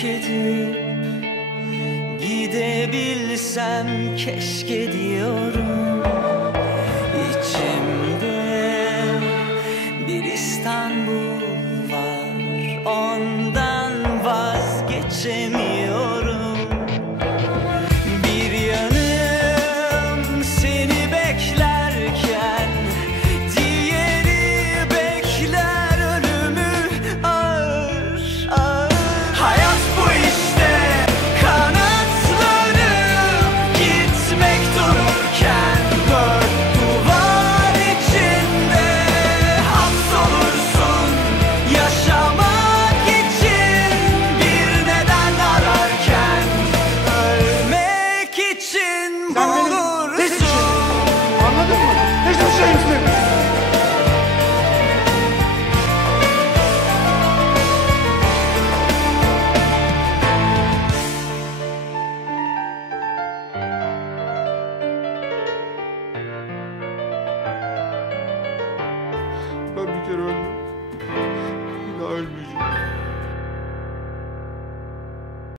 terk edip Gidebilsem keşke diyorum. İçimde bir İstanbul var Ondan vazgeçemiyorum Yeter ölme. Bir daha ölmeyeceğim.